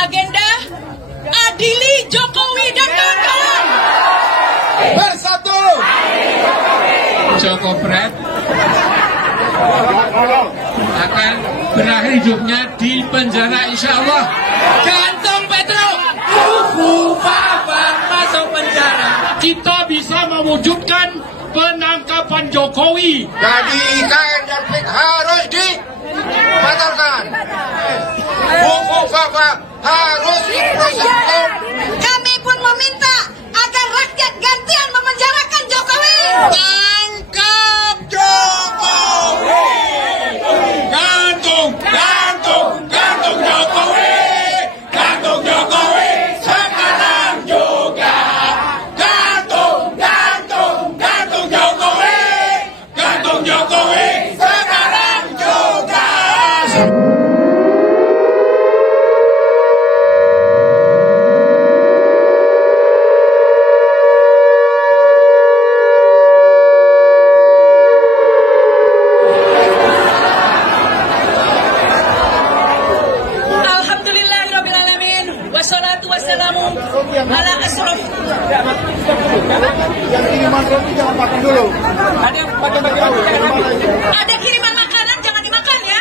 agenda adili Jokowi dan kawan-kawan. Bersatu. Jokopret akan berakhir hidupnya di penjara, insya Allah. Gantung Petro, Bapak masuk penjara. Kita bisa mewujudkan penangkapan Jokowi. Jadi KNRP harus dibatalkan. Bapak harus diproses hukum. Kami pun meminta agar rakyat gantian memenjarakan Jokowi. Tangkap Jokowi. Gantung Jokowi. Gantung Jokowi. Sekarang juga. Gantung Jokowi. Gantung Jokowi. Sekarang juga. Wassalatu wassalamu ala asraf. Yang kiriman roti jangan makan dulu. Ada kiriman makanan jangan dimakan ya.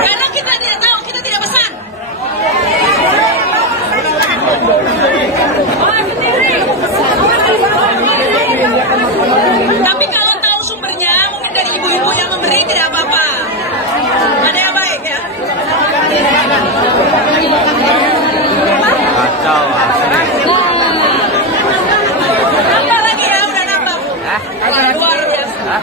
Karena kita tidak tahu, kita tidak pesan. Tapi kalau tahu sumbernya, mungkin dari ibu-ibu yang memberi tidak apa-apa. Ada yang baik ya. Kacau. Nambah lagi ya, udah nambah. Luar biasa.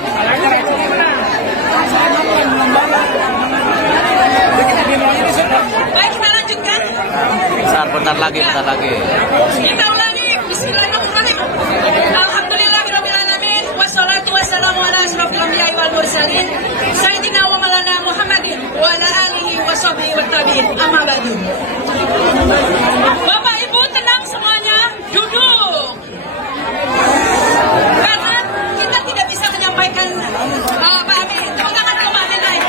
Baik, kita lanjutkan. Bentar lagi. Kita ulangi. Bismillahirrahmanirrahim. Alhamdulillahirabbil alamin. Wassalatu wassalamu ala asrofil anbiya'i wal mursalin. Sayyidina wa maulana Muhammadin wa ala alihi wa sahbihi wa tabi'in. Amma ba'du. Bapak Ibu tenang semuanya, duduk. Karena kita tidak bisa menyampaikan Pak Amin. Tepuk tangan ke Pak Amin naik.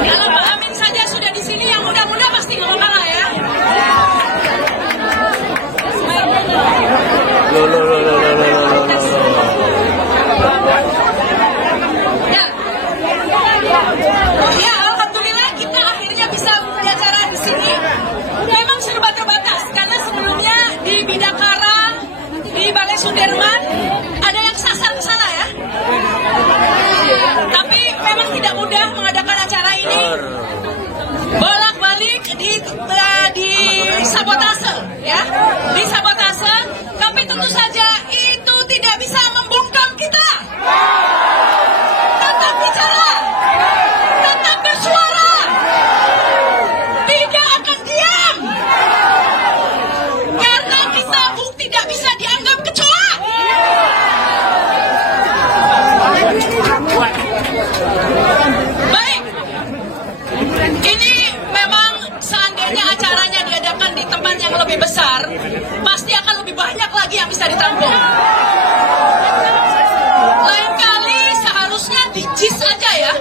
Kalau Pak Amin saja sudah di sini, yang muda-muda pasti nggak mau kalah ya. Ya, alhamdulillah kita akhirnya bisa berbicara di sini. Memang serba terbatas karena sebelumnya di Bidakara, di Balai Sudirman ada yang kesasar ke sana ya. Tapi memang tidak mudah mengadakan acara ini. Bolak-balik di sabotase ya, di sabotase. Tapi tentu saja itu tidak bisa membungkam kita. Tetap bicara, tetap bersuara, tidak akan diam. Karena kita tidak bisa dianggap kecoa. Baik, ini memang seandainya acaranya diadakan di tempat yang lebih besar, pasti akan lebih banyak lagi yang bisa ditampung. Lain kali seharusnya di JIS aja ya.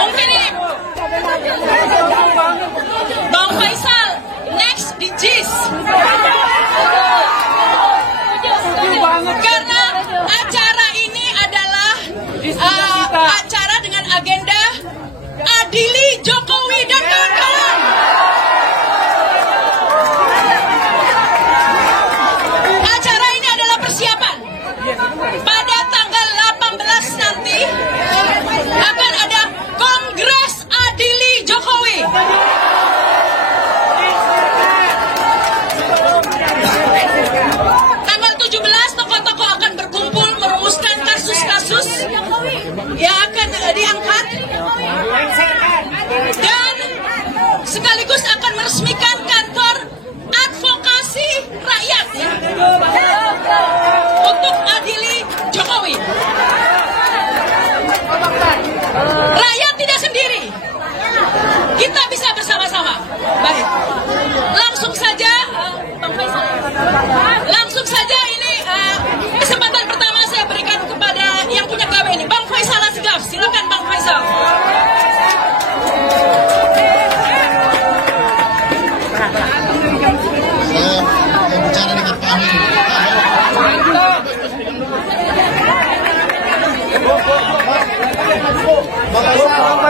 Mungkin ini Bang Faisal, next di JIS. Karena acara ini adalah acara dengan agenda adili Jokowi dan kawan-kawan. Acara ini adalah persiapan pada tanggal Langsung saja ini kesempatan pertama saya berikan kepada yang punya KW ini, Bang Faisal Asgaf. Silakan Bang Faisal. Saya bicara dengan Pak Amin. Bang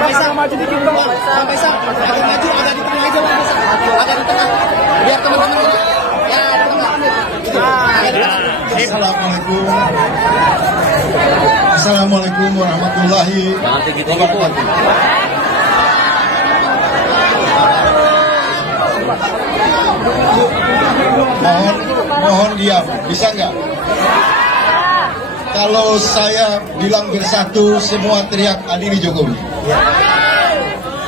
Faisal, maju dikit dong. Bang Faisal, maju agak di tengah aja Bang Faisal. Agak di tengah. Biar teman-teman ini. Ya, di tengah. Assalamualaikum warahmatullahi wabarakatuh. Mohon diam, bisa nggak? Kalau saya bilang bersatu, semua teriak adili Jokowi.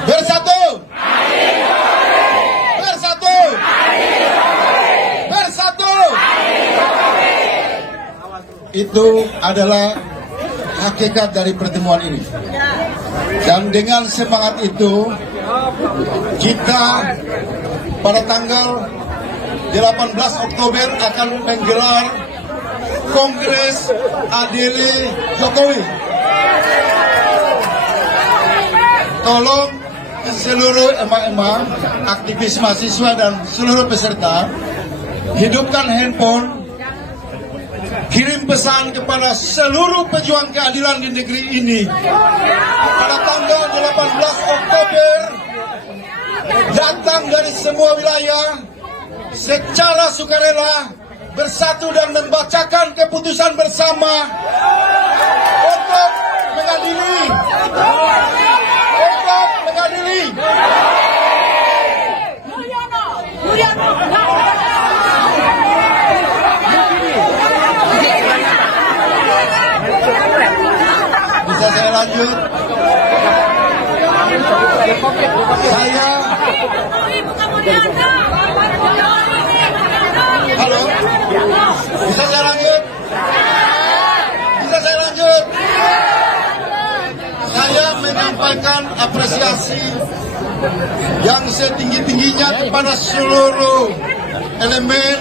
Bersatu! Bersatu! Bersatu! Itu adalah hakikat dari pertemuan ini. Dan dengan semangat itu, kita pada tanggal 18 Oktober akan menggelar Kongres Adili Jokowi. Tolong seluruh emak-emak, aktivis mahasiswa dan seluruh peserta, hidupkan handphone, kirim pesan kepada seluruh pejuang keadilan di negeri ini. Pada tanggal 18 Oktober, datang dari semua wilayah secara sukarela, bersatu dan membacakan keputusan bersama untuk mengadili, Bisa saya lanjut? Halo? Bisa saya lanjut? Bisa saya lanjut? Saya menyampaikan apresiasi yang setinggi-tingginya kepada seluruh elemen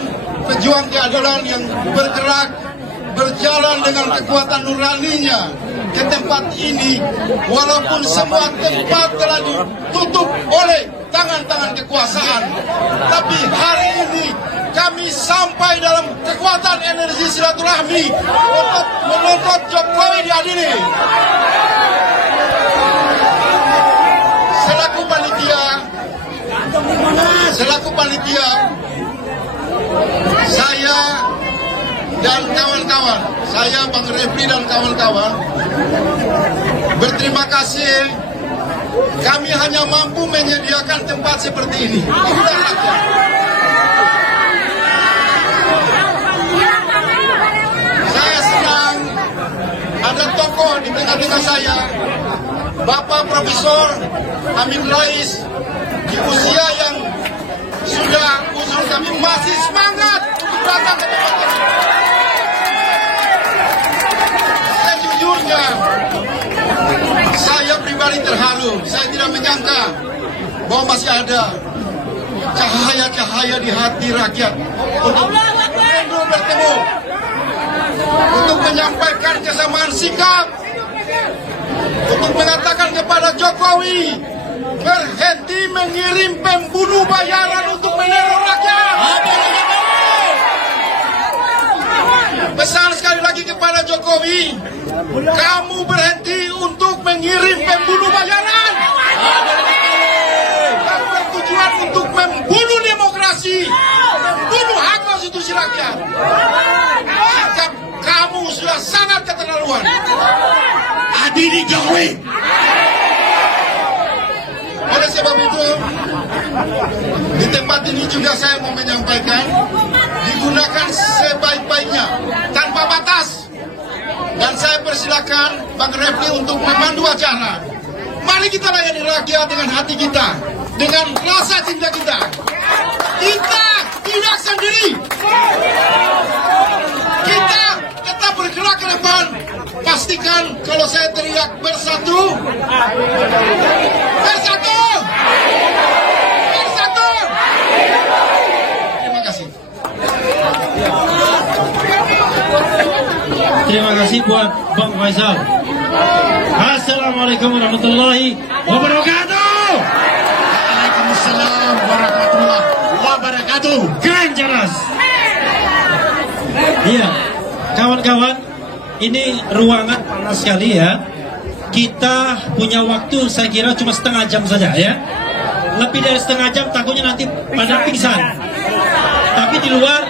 pejuang keadilan yang bergerak, berjalan dengan kekuatan nuraninya ke tempat ini, walaupun semua tempat telah ditutup oleh tangan-tangan kekuasaan. Tapi hari ini kami sampai dalam kekuatan energi silaturahmi untuk menuntut Jokowi diadili. Selaku panitia, saya dan kawan-kawan, saya Bang Refli dan kawan-kawan berterima kasih. Kami hanya mampu menyediakan tempat seperti ini. Itulah rakyat. Saya senang ada tokoh di tengah-tengah saya, Bapak Profesor Amin Rais, di usia yang sudah usul kami masih semangat untuk datang ke tempat ini. Sejujurnya, saya pribadi terharu. Saya tidak menyangka bahwa masih ada cahaya-cahaya di hati rakyat untuk bertemu, untuk menyampaikan kesamaan sikap, untuk mengatakan kepada Jokowi berhenti mengirim pembunuh bayaran untuk meneror rakyat. Pesan sekali lagi kepada Jokowi, kamu berhenti untuk mengirim pembunuh bayaran. Kamu bertujuan untuk membunuh demokrasi, membunuh hak konstitusi rakyat. Sikap kamu sudah sangat keterlaluan. Adili Jokowi. Oleh sebab itu, di tempat ini juga saya mau menyampaikan, digunakan sebaik-baiknya, tanpa batas. Dan saya persilakan Bang Refli untuk memandu acara. Mari kita layani rakyat dengan hati kita, dengan rasa cinta kita. Kita tidak sendiri. Kita tetap bergerak ke depan. Pastikan kalau saya teriak bersatu, bersatu, bersatu. kasih buat Bang Faisal. Assalamualaikum warahmatullahi wabarakatuh. Waalaikumsalam warahmatullahi wabarakatuh. Keren jelas. Iya, kawan-kawan, ini ruangan panas sekali ya. Kita punya waktu saya kira cuma setengah jam saja ya. Lebih dari setengah jam takutnya nanti pada pingsan. Tapi di luar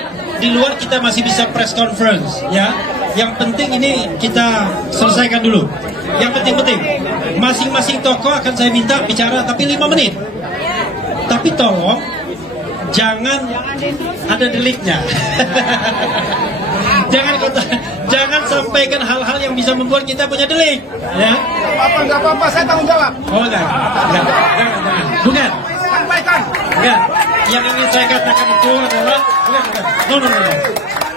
kita masih bisa press conference ya. Yang penting ini kita selesaikan dulu. Yang penting masing-masing tokoh akan saya minta bicara tapi 5 menit. Tapi tolong jangan ada deliknya. Jangan sampaikan hal-hal yang bisa membuat kita punya delik ya. Nggak apa-apa, saya tanggung jawab. Oh enggak. Bukan. Sampaikan. Enggak. Yang ingin saya katakan itu adalah bukan.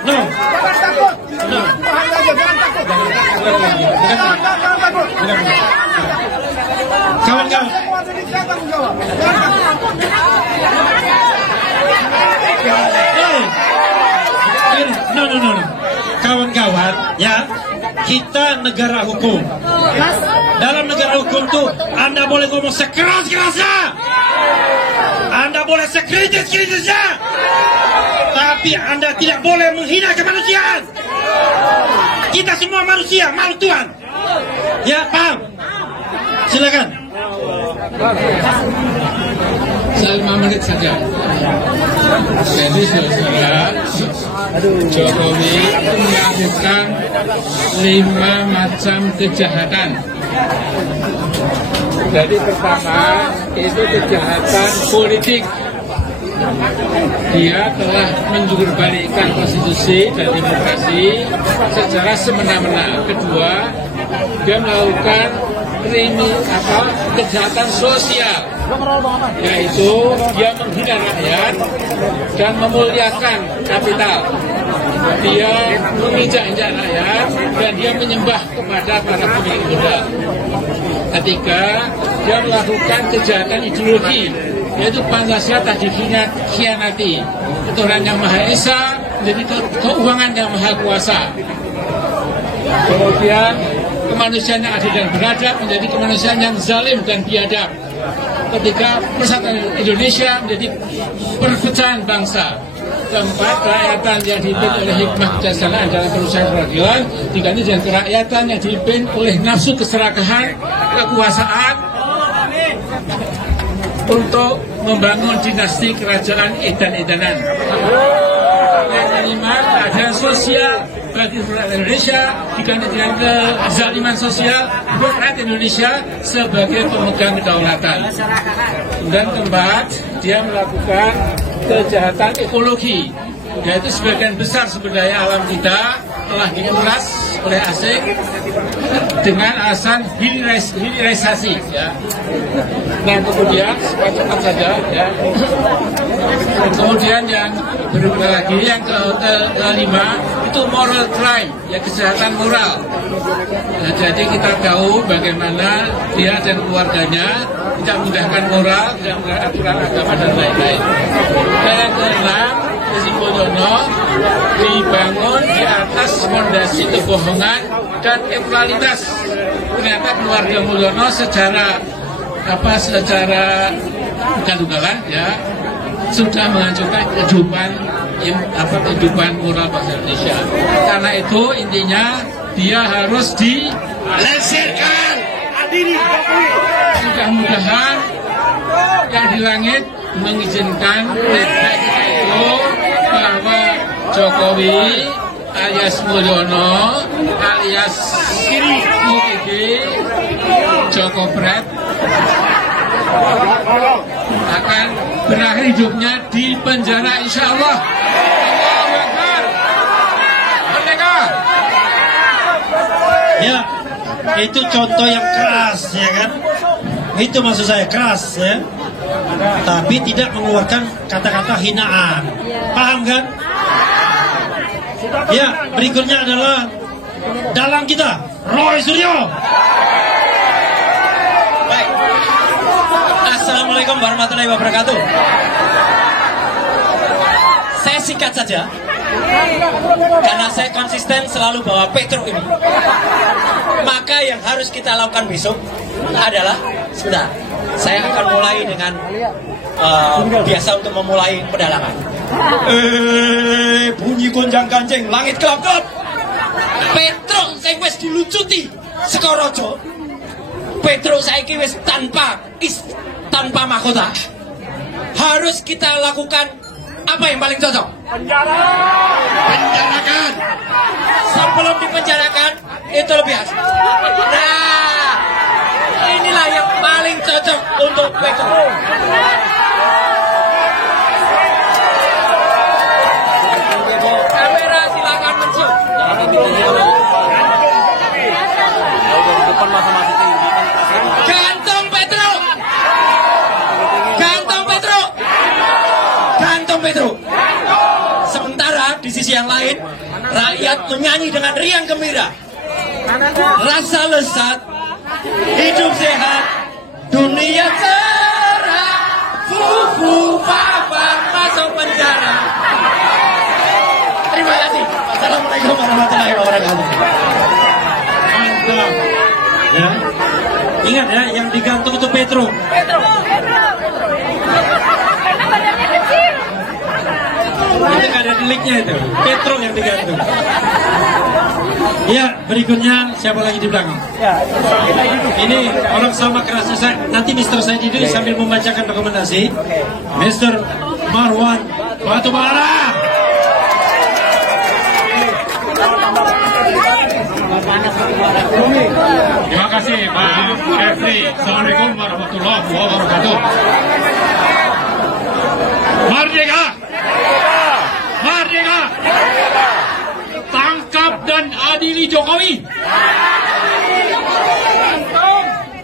No. Jangan takut. No. Tuhan aja, jangan takut. Jangan takut. Kawan-kawan. Semua delik saya tanggung jawab. Jangan takut. No. Kawan-kawan, ya, kita negara hukum. Dalam negara hukum tuh, Anda boleh ngomong sekeras-kerasnya, Anda boleh sekritis-kritisnya, tapi Anda tidak boleh menghina kemanusiaan. Kita semua manusia, makhluk Tuhan. Ya, paham? Silakan. Saya 5 menit saja. Jadi saudara, Jokowi itu melakukan 5 macam kejahatan. Jadi pertama itu kejahatan politik. Dia telah menjurbalikkan konstitusi dan demokrasi secara semena-mena. Kedua, dia melakukan kejahatan sosial, yaitu dia menghina rakyat dan memuliakan kapital. Dia menginjak-injak rakyat dan dia menyembah kepada para pemilik modal. Ketiga, dia melakukan kejahatan ideologi, yaitu Pancasila tak dikhianati. Tuhan yang Maha Esa menjadi keuangan yang Maha Kuasa. Kemudian kemanusiaan yang adil dan beradab menjadi kemanusiaan yang zalim dan biadab. Ketika persatuan Indonesia menjadi perpecahan bangsa. Keempat, kerakyatan yang dipimpin oleh hikmah kebijaksanaan dalam perusahaan peradilan diganti dengan kerakyatan yang dipimpin oleh nafsu keserakahan, kekuasaan untuk membangun dinasti kerajaan edan-edanan. Yang kelima, keadilan sosial bagi rakyat Indonesia diganti dengan kezaliman sosial buat rakyat Indonesia sebagai pemegang kedaulatan. Dan keempat, dia melakukan kejahatan ekologi, yaitu sebagian besar sumber daya alam kita telah dikuras oleh asing dengan alasan hilirisasi ya. Nah kemudian cepat saja ya. Kemudian yang berikutnya lagi yang kelima itu moral crime, ya kejahatan moral. Nah, jadi kita tahu bagaimana dia dan keluarganya tidak menggunakan moral, tidak menggunakan aturan agama dan lain-lain. Dan yang keenam, rezim Mulyono dibangun di atas fondasi kebohongan dan immoralitas. Ternyata keluarga Mulyono secara ugal-ugalan ya sudah menghancurkan kehidupan moral bangsa Indonesia. Karena itu intinya dia harus dilesirkan. Mudah-mudahan yang di langit mengizinkan kita itu bahwa Jokowi alias Mulyono alias Joko Pret akan berakhir hidupnya di penjara insya Allah. Merdeka. Ya, itu contoh yang keras ya kan. Itu maksud saya keras ya. Tapi tidak mengeluarkan kata-kata hinaan. Paham kan? Ya, berikutnya adalah dalang kita, Roy Suryo. Baik. Assalamualaikum warahmatullahi wabarakatuh. Saya singkat saja. Karena saya konsisten selalu bawa Petro ini. Maka yang harus kita lakukan besok adalah, sudah, saya akan mulai dengan biasa untuk memulai pedalangan. Bunyi gonjang ganjing, langit kelap-kelap. Petro saya wis dilucuti sekorojo. Petro saiki wis tanpa mahkota. Harus kita lakukan apa yang paling cocok? Penjarakan. Sebelum dipenjarakan itu lebih asik. Nah, inilah yang paling cocok untuk Petro. Kamera silakan mencium. Gantung Petro. Gantung Petro. Gantung Petro. Sementara di sisi yang lain, rakyat menyanyi dengan riang gembira. Rasa lezat, hidup sehat, dunia cerah, fufu papa masuk penjara. Terima kasih. Assalamualaikum warahmatullahi wabarakatuh. Mantap. Ya. Ingat ya, yang digantung itu Petro. Itu nggak ada deliknya itu. Petro yang digantung. Ya, berikutnya siapa lagi di belakang? Ini orang sama kerasnya saya. Nanti Mr. Saidi dulu sambil membacakan rekomendasi. Mr. Marwan Batubara. Terima kasih Pak Refli. Assalamualaikum warahmatullahi wabarakatuh. Merdeka! Merdeka! Tangkap dan adili Jokowi.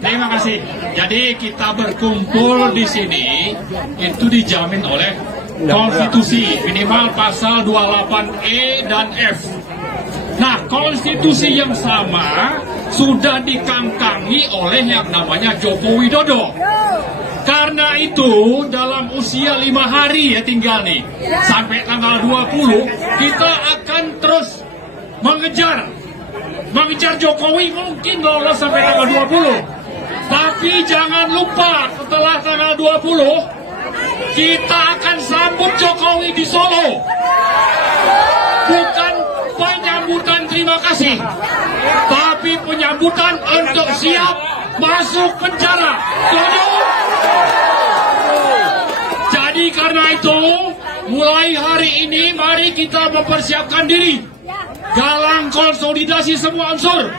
Terima kasih. Jadi kita berkumpul di sini itu dijamin oleh konstitusi, minimal pasal 28E dan F. Nah, konstitusi yang sama sudah dikangkangi oleh yang namanya Joko Widodo. Karena itu dalam usia 5 hari ya tinggal nih, sampai tanggal 20 kita akan terus mengejar Jokowi, mungkin lolos sampai tanggal 20. Tapi jangan lupa setelah tanggal 20 kita akan sambut Jokowi di Solo. Bukan penyambutan terima kasih, tapi penyambutan untuk siap masuk penjara. Jadi karena itu, mulai hari ini mari kita mempersiapkan diri. Galang konsolidasi semua unsur,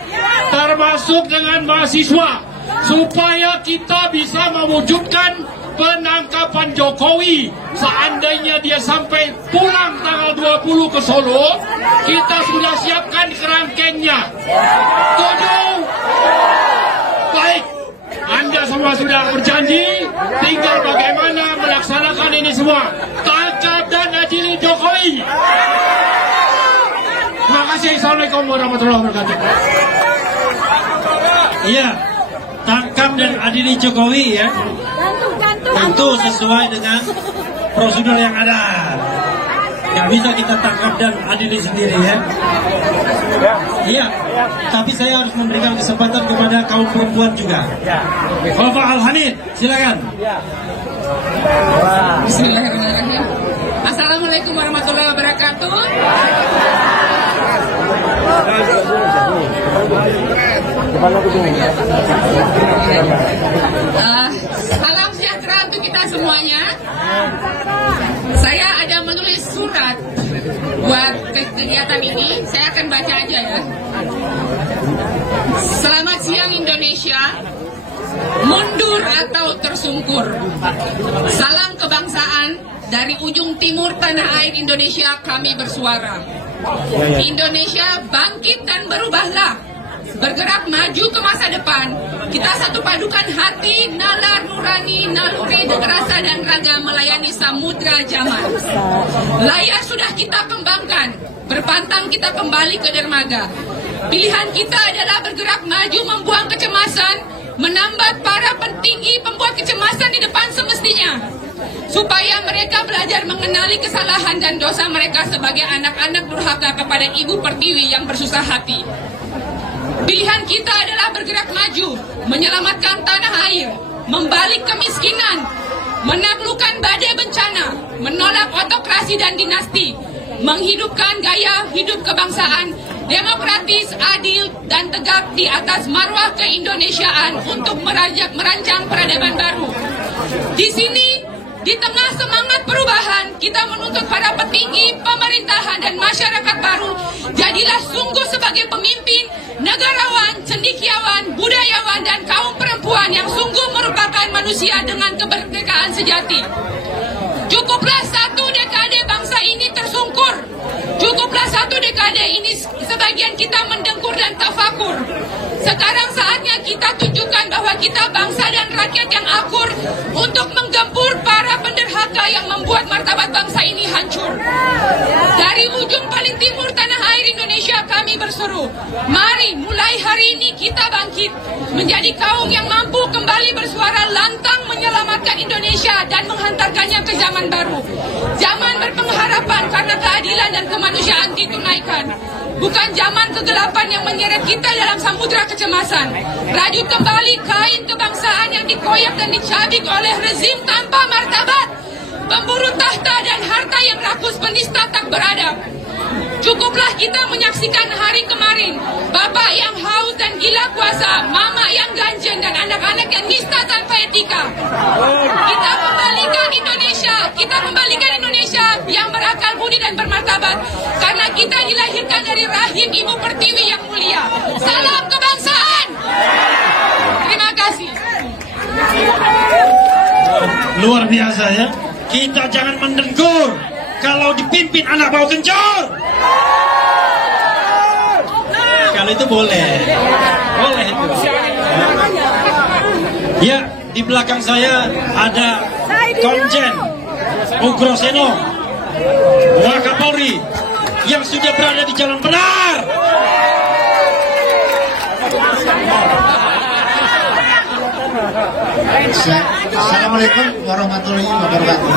termasuk dengan mahasiswa, supaya kita bisa mewujudkan penangkapan Jokowi. Seandainya dia sampai pulang tanggal 20 ke Solo, kita sudah siapkan kerangkengnya. Setuju? Baik, Anda semua sudah berjanji, tinggal bagaimana melaksanakan ini semua. Tangkap dan adili Jokowi. Terima kasih. Assalamualaikum warahmatullahi wabarakatuh. Iya, tangkap dan adili Jokowi ya. Tentu sesuai dengan prosedur yang ada. Nggak bisa kita tangkap dan adili sendiri ya. Iya, tapi saya harus memberikan kesempatan kepada kaum perempuan juga. Bapak Al-Hamid, silakan. Bismillahirrahmanirrahim. Assalamualaikum warahmatullahi wabarakatuh. Salam sejahtera untuk kita semuanya. Saya ada menulis surat buat kegiatan ini. Saya akan baca aja ya. Selamat siang Indonesia. Mundur atau tersungkur. Salam kebangsaan dari ujung timur tanah air Indonesia, kami bersuara. Indonesia bangkit dan berubahlah. Bergerak maju ke masa depan. Kita satu padukan hati, nalar nurani, naluri, rasa dan raga melayani samudra zaman. Layar sudah kita kembangkan. Berpantang kita kembali ke dermaga. Pilihan kita adalah bergerak maju, membuang kecemasan, menambah para petinggi pembuat kecemasan di depan semestinya. supaya mereka belajar mengenali kesalahan dan dosa mereka sebagai anak-anak durhaka kepada Ibu Pertiwi yang bersusah hati. Pilihan kita adalah bergerak maju, menyelamatkan tanah air, membalik kemiskinan, menaklukkan badai bencana, menolak autokrasi dan dinasti, menghidupkan gaya hidup kebangsaan, demokratis, adil, dan tegak di atas marwah keindonesiaan untuk merancang peradaban baru. Di sini, di tengah semangat perubahan, kita menuntut para petinggi, pemerintahan, dan masyarakat baru, jadilah sungguh sebagai pemimpin, negarawan, cendekiawan, budayawan, dan kaum perempuan yang sungguh merupakan manusia dengan kemerdekaan sejati. Cukuplah satu dekade bangsa ini tersungkur. Cukuplah satu dekade ini sebagian kita mendengkur dan tafakur. Sekarang saatnya kita tunjukkan bahwa kita bangsa dan rakyat yang akur untuk menggempur para penderhaka yang membuat martabat bangsa ini hancur. Dari ujung paling timur tanah air Indonesia kami berseru, mari mulai hari ini kita bangkit menjadi kaum yang mampu kembali bersuara lantang menyelamatkan Indonesia dan menghantarkannya ke zaman baru. Zaman berpengharapan karena keadilan dan kemanusiaan ditunaikan. Bukan zaman kegelapan yang menyeret kita dalam samudera kecemasan. Rajut kembali kain kebangsaan yang dikoyak dan dicabik oleh rezim tanpa martabat, pemburu tahta dan harta yang rakus penista tak beradab. Cukuplah kita menyaksikan hari kemarin, bapak yang haus dan gila kuasa, mama yang ganjen, dan anak-anak yang nista tanpa etika. Kita membalikan Indonesia yang berakal budi dan bermartabat, karena kita dilahirkan dari rahim Ibu Pertiwi yang mulia. Salam kebangsaan. Terima kasih. Luar biasa ya. Kita jangan mendengkur kalau dipimpin anak bau kencur. Kalau itu boleh. Boleh itu. Ya, di belakang saya ada Komjen Ugroseno Wakapolri yang sudah berada di jalan benar. Assalamualaikum warahmatullahi wabarakatuh.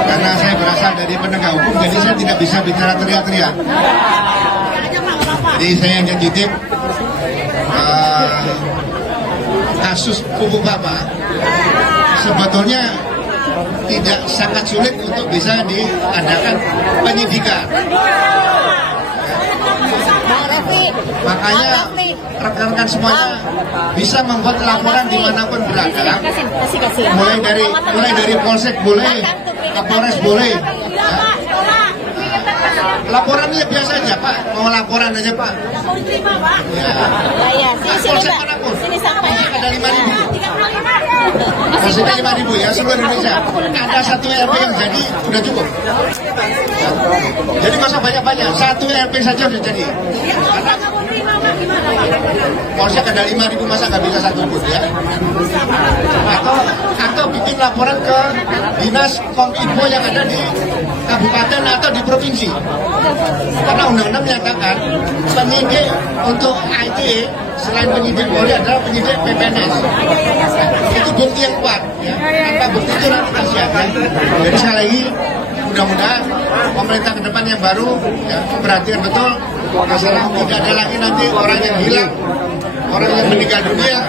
Karena saya berasal dari penegak hukum, jadi saya tidak bisa bicara teriak-teriak. Jadi saya yang titip kasus pupuk bapak sebetulnya tidak sangat sulit untuk bisa diadakan penyidikan. Makanya rekan-rekan semuanya bisa membuat laporan dimanapun berada. Mulai dari Polsek boleh, Kapolres boleh. Ya. Laporannya biasa aja Pak, mau laporan aja Pak. Mau diterima Pak? Ya. Polsek manapun. Sini sampai. Ada 5.000. Maksudnya 5.000 ya seluruh Indonesia. Ada satu RP yang jadi udah cukup. Ya. Jadi masa banyak-banyak, satu RP saja udah jadi. Karena Polsek ada 5.000 masa nggak bisa satu pun ya. Atau bikin laporan ke dinas Kominfo yang ada di kabupaten atau di provinsi. Karena undang-undang menyatakan penyidik untuk ITE selain penyidik Polri adalah penyidik PPNS. Itu bukti yang kuat. Ya. Tanpa bukti itu nanti kasihan. Ya. Jadi sekali lagi mudah-mudahan pemerintah ke depan yang baru ya, perhatian betul masalah tidak ada lagi nanti orang yang hilang, orang yang meninggal dunia,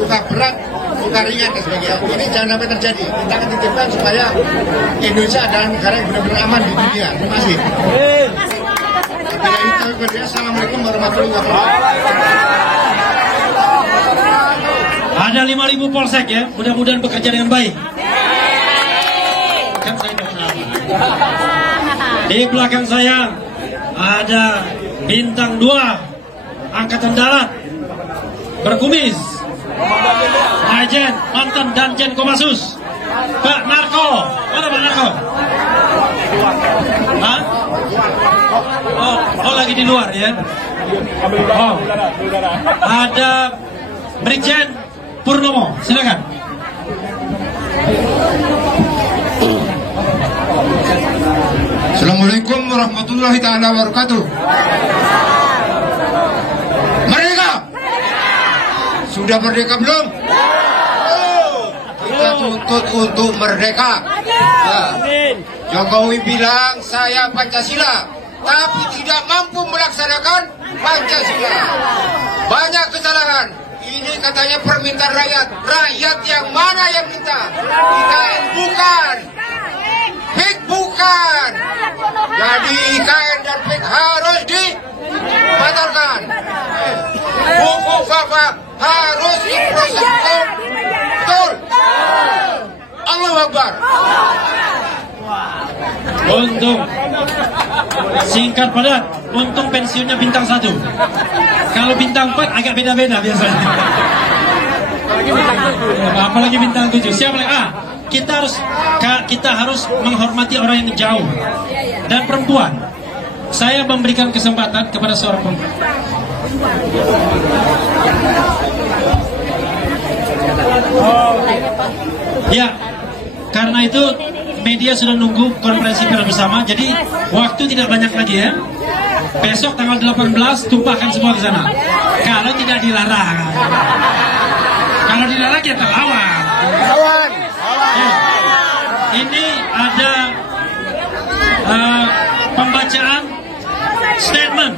luka berat, luka ringan dan sebagainya. Ini jangan sampai terjadi. Kita akan titipkan supaya Indonesia adalah negara yang benar-benar aman di dunia. Terima kasih. Assalamualaikum warahmatullahi wabarakatuh. Ada 5.000 polsek ya, mudah-mudahan bekerja dengan baik. Kan saya di belakang saya ada bintang 2 Angkatan Darat berkumis, Majen mantan Danjen Kopassus, Pak Narko. Mana Pak Narko? Hah? Oh lagi di luar ya. Oh, ada Brigjen Purnomo, silakan. Assalamualaikum warahmatullahi taala wabarakatuh. Merdeka! Sudah merdeka belum? Oh, kita tuntut untuk merdeka. Nah, Jokowi bilang saya Pancasila, tapi tidak mampu melaksanakan Pancasila. Banyak kesalahan. Ini katanya permintaan rakyat. Rakyat yang mana yang minta? IKN bukan. PIK bukan. Jadi IKN dan PIK harus dibatalkan. Buku FAFA harus diproses hukum. Betul. Allahu Akbar. Untung singkat padat, untung pensiunnya bintang 1. Kalau bintang 4 agak beda-beda biasanya. Apalagi bintang 7. Siapa lagi? Kita harus menghormati orang yang jauh dan perempuan. Saya memberikan kesempatan kepada seorang perempuan. Ya, karena itu media sudah nunggu konferensi pers bersama, jadi waktu tidak banyak lagi ya. Besok tanggal 18 tumpahkan semua ke sana. Kalau tidak dilarang. Kalau dilarang kita lawan. Ya. Ini ada pembacaan statement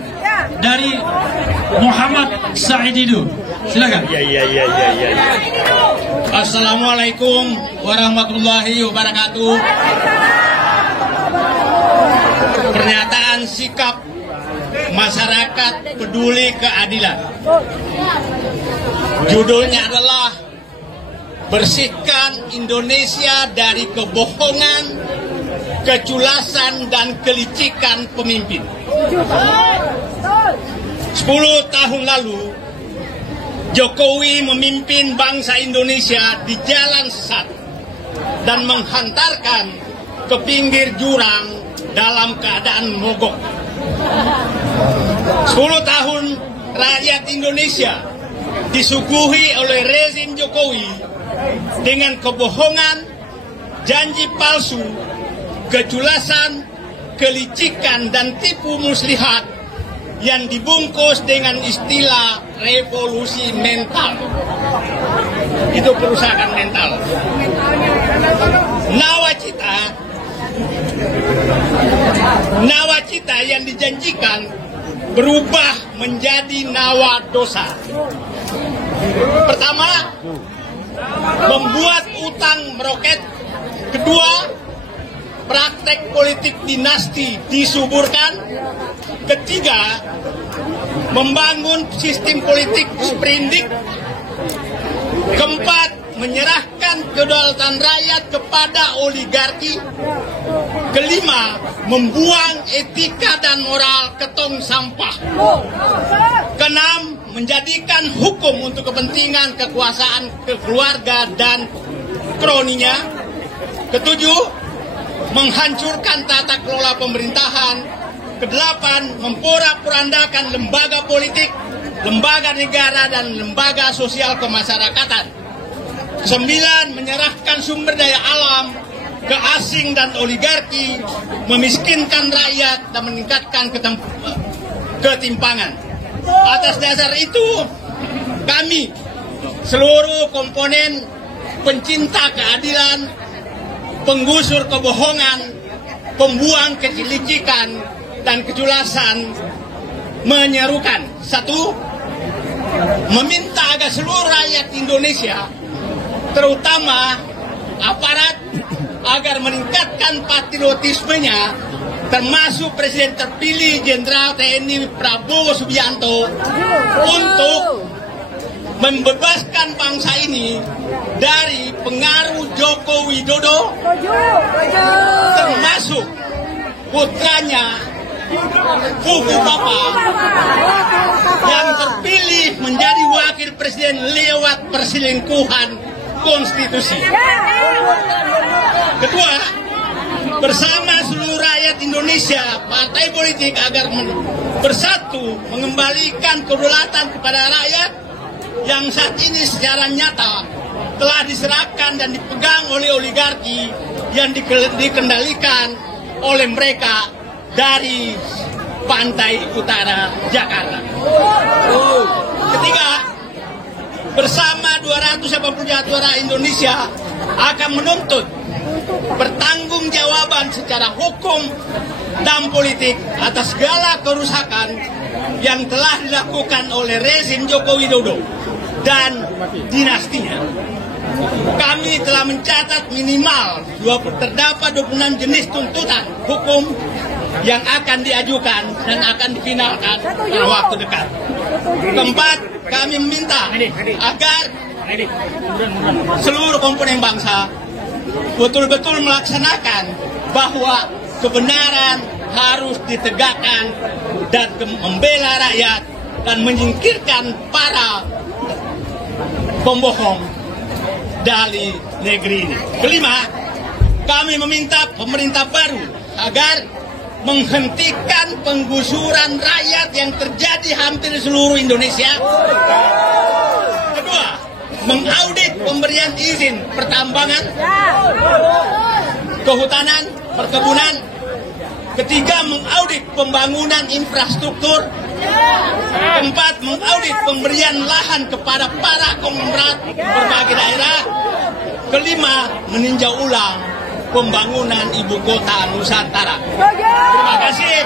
dari Muhammad Saididu. Silakan. Iya. Assalamualaikum warahmatullahi wabarakatuh. Pernyataan sikap masyarakat peduli keadilan. Judulnya adalah bersihkan Indonesia dari kebohongan, keculasan dan kelicikan pemimpin. 10 tahun lalu Jokowi memimpin bangsa Indonesia di jalan sesat dan menghantarkan ke pinggir jurang dalam keadaan mogok. 10 tahun rakyat Indonesia disuguhi oleh rezim Jokowi dengan kebohongan, janji palsu, keculasan, kelicikan dan tipu muslihat yang dibungkus dengan istilah revolusi mental. Itu perusahaan mental. Nawacita yang dijanjikan berubah menjadi nawa dosa. Pertama, membuat utang meroket. Kedua, praktek politik dinasti disuburkan. Ketiga, membangun sistem politik sprindik. Keempat, menyerahkan kedaulatan rakyat kepada oligarki. Kelima, membuang etika dan moral ke tong sampah. Keenam, menjadikan hukum untuk kepentingan kekuasaan keluarga dan kroninya. Ketujuh, menghancurkan tata kelola pemerintahan. Kedelapan, memporak-porandakan lembaga politik, lembaga negara, dan lembaga sosial kemasyarakatan. 9, menyerahkan sumber daya alam ke asing dan oligarki, memiskinkan rakyat, dan meningkatkan ketimpangan. Atas dasar itu, kami, seluruh komponen pencinta keadilan, penggusur kebohongan, pembuang kelicikan, dan keculasan menyerukan. 1. Meminta agar seluruh rakyat Indonesia, terutama aparat, agar meningkatkan patriotismenya, termasuk Presiden terpilih Jenderal TNI Prabowo Subianto, untuk membebaskan bangsa ini dari pengaruh Joko Widodo, termasuk putranya Fufu Papa yang terpilih menjadi wakil presiden lewat perselingkuhan konstitusi. Kedua, bersama seluruh rakyat Indonesia, partai politik agar bersatu mengembalikan kedaulatan kepada rakyat yang saat ini secara nyata telah diserahkan dan dipegang oleh oligarki yang dikendalikan oleh mereka dari pantai utara Jakarta. Ketiga, bersama 280 juta Indonesia akan menuntut pertanggungjawaban secara hukum dan politik atas segala kerusakan yang telah dilakukan oleh rezim Joko Widodo dan dinastinya. Kami telah mencatat minimal terdapat 26 jenis tuntutan hukum yang akan diajukan dan akan difinalkan pada waktu dekat. Keempat, kami meminta agar seluruh komponen bangsa betul-betul melaksanakan bahwa kebenaran harus ditegakkan dan membela rakyat dan menyingkirkan para pembohong dari negeri ini. Kelima, kami meminta pemerintah baru agar menghentikan penggusuran rakyat yang terjadi hampir di seluruh Indonesia. Kedua, mengaudit pemberian izin pertambangan, kehutanan, perkebunan. Ketiga, mengaudit pembangunan infrastruktur. Keempat, mengaudit pemberian lahan kepada para konglomerat berbagai daerah. Kelima, meninjau ulang pembangunan ibu kota Nusantara. Terima kasih.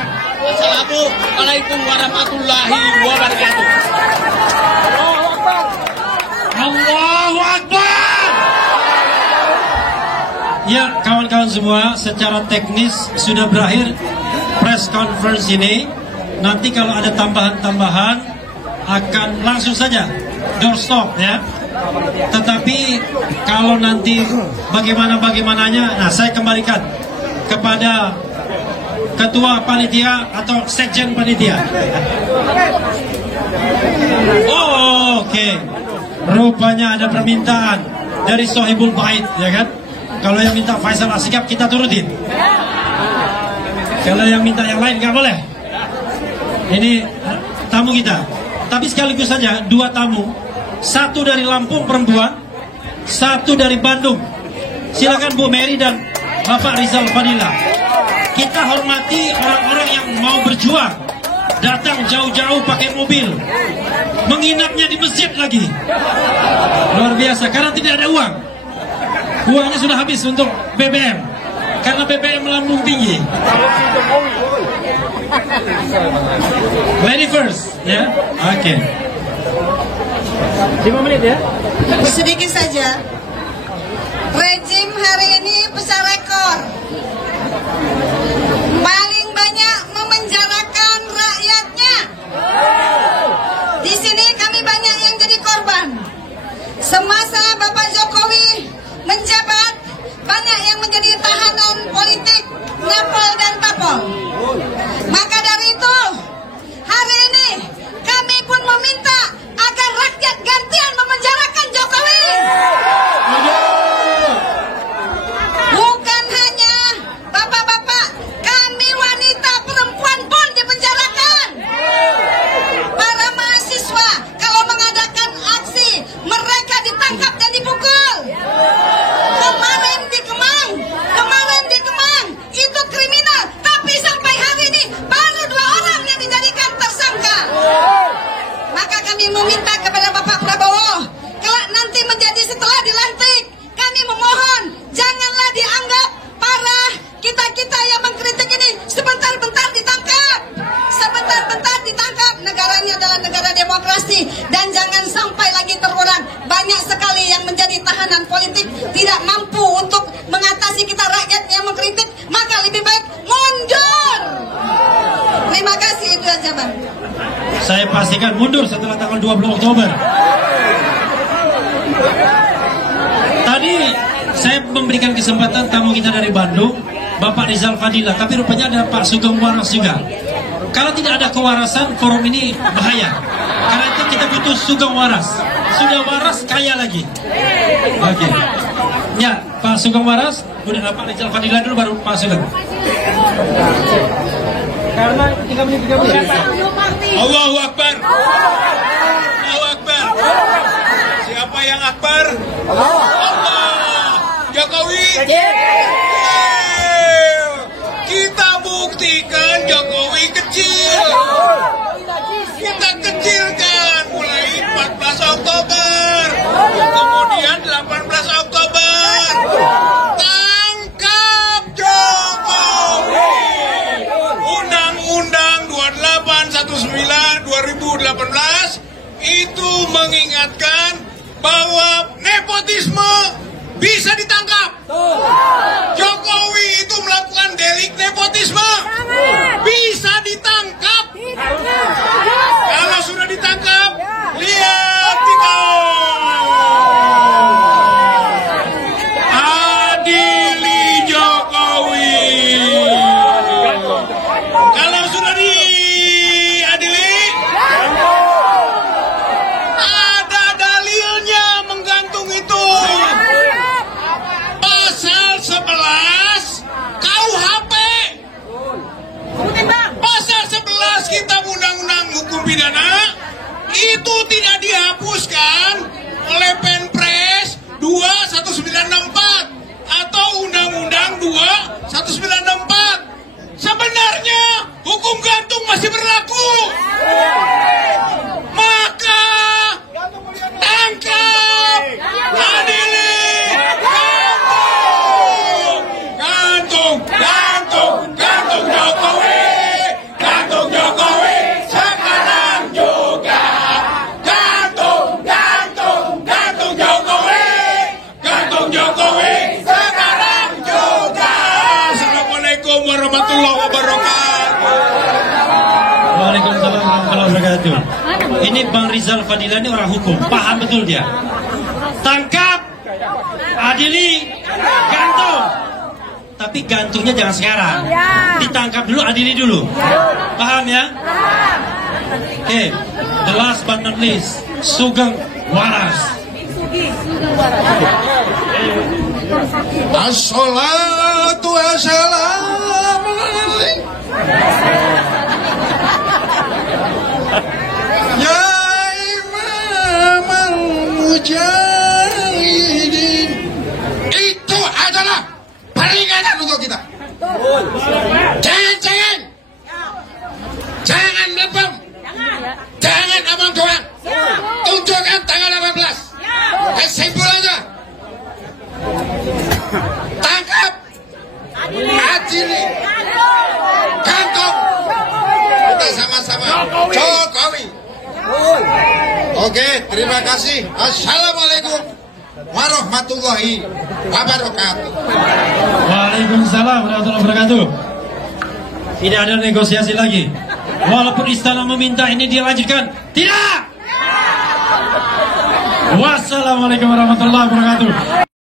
Assalamualaikum warahmatullahi wabarakatuh. Allahu Akbar. Ya, kawan-kawan semua, secara teknis sudah berakhir press conference ini. Nanti kalau ada tambahan-tambahan akan langsung saja doorstop ya. Tetapi kalau nanti bagaimananya, nah saya kembalikan kepada ketua panitia atau sekjen panitia. Oh, oke. Rupanya ada permintaan dari Sohibul Bait, ya kan? Kalau yang minta Faisal Asgaf kita turutin. Kalau yang minta yang lain nggak boleh. Ini tamu kita. Tapi sekaligus saja dua tamu. Satu dari Lampung perempuan, satu dari Bandung. Silakan Bu Mary dan Bapak Rizal Fadila. Kita hormati orang-orang yang mau berjuang, datang jauh-jauh pakai mobil, menginapnya di masjid lagi. Luar biasa, karena tidak ada uang. Uangnya sudah habis untuk BBM, karena BBM melambung tinggi. Lady first, ya, oke. 5 menit ya. Sedikit saja. Rejim hari ini pecah rekor. Paling banyak memenjarakan rakyatnya. Di sini kami banyak yang jadi korban. Semasa Bapak Jokowi menjabat, banyak yang menjadi tahanan politik, ngapol dan tapol. Maka dari itu, hari ini kami pun meminta agar rakyat gantian memenjarakan Jokowi. Bukan hanya bapak-bapak, kami wanita perempuan pun dipenjarakan. Para mahasiswa kalau mengadakan aksi, mereka ditangkap dan dipukul. Kemarin di Kemang, itu kriminal. Tapi sampai hari ini baru 2 orang yang dijadikan tersangka. Maka kami meminta kepada Bapak Prabowo, kelak nanti menjadi setelah dilantik, kami memohon janganlah dianggap para kita-kita yang mengkritik ini sebentar-bentar ditangkap. Sebentar-bentar ditangkap. Negaranya adalah negara demokrasi dan jangan sampai lagi terulang. Banyak sekali yang menjadi tahanan politik tidak mampu untuk mengatasi kita rakyat yang mengkritik, maka lebih baik mundur. Terima kasih, itu aja Bang. Saya pastikan mundur setelah tanggal 20 Oktober. Tadi saya memberikan kesempatan tamu kita dari Bandung, Bapak Rizal Fadila, tapi rupanya ada Pak Sugeng Waras juga. Kalau tidak ada kewarasan, forum ini bahaya. Karena itu kita butuh Sugeng Waras. Sudah waras, kaya lagi. Oke. Ya, Pak Sugeng Waras, kemudian Pak Rizal Fadila dulu, baru Pak Sugeng. Karena 3 menit. Allahu Akbar. Allahu Akbar. Siapa yang akbar? Allah. Jokowi. Kita buktikan Jokowi kecil. Kita kecilkan mulai 14 Oktober. Kemudian 18 Oktober. bisa ditangkap. Jokowi itu melakukan delik nepotisme, bisa ditangkap. Kalau sudah ditangkap, lihat adili Jokowi. Kalau sudah diadili, ada dalilnya menggantung itu. Pasal 11 KUHP. Pasal 11 Kitab Undang-Undang Hukum Pidana itu tidak dihapuskan oleh Perpres 21964 atau Undang-Undang 21964. Sebenarnya hukum gantung masih berlaku. Maka tangkap, adili, gantung Jokowi, gantung Jokowi sekarang juga, gantung Jokowi sekarang juga. Assalamualaikum warahmatullahi wabarakatuh. Waalaikumsalam warahmatullahi wabarakatuh. Ini Bang Rizal Fadila ini orang hukum, paham betul dia. Tangkap, adili, gantung. Tapi gantungnya jangan sekarang. Ditangkap dulu, adili dulu. Paham ya? Oke, the last but not least, Sugeng Waras. Assalatu wassalamu ya Imam al-Mujahidin. Itu adalah peringatan untuk kita. Jangan nebeng, jangan abang doang. Tunjukkan tanggal 18. Kesimpulannya, tangkap, adili, gantung. Kita sama-sama Jokowi. Oke, terima kasih. Assalamualaikum warahmatullahi wabarakatuh. Waalaikumsalam warahmatullahi wabarakatuh. Tidak ada negosiasi lagi. Walaupun istana meminta ini dilanjutkan, tidak. Wassalamualaikum warahmatullahi wabarakatuh.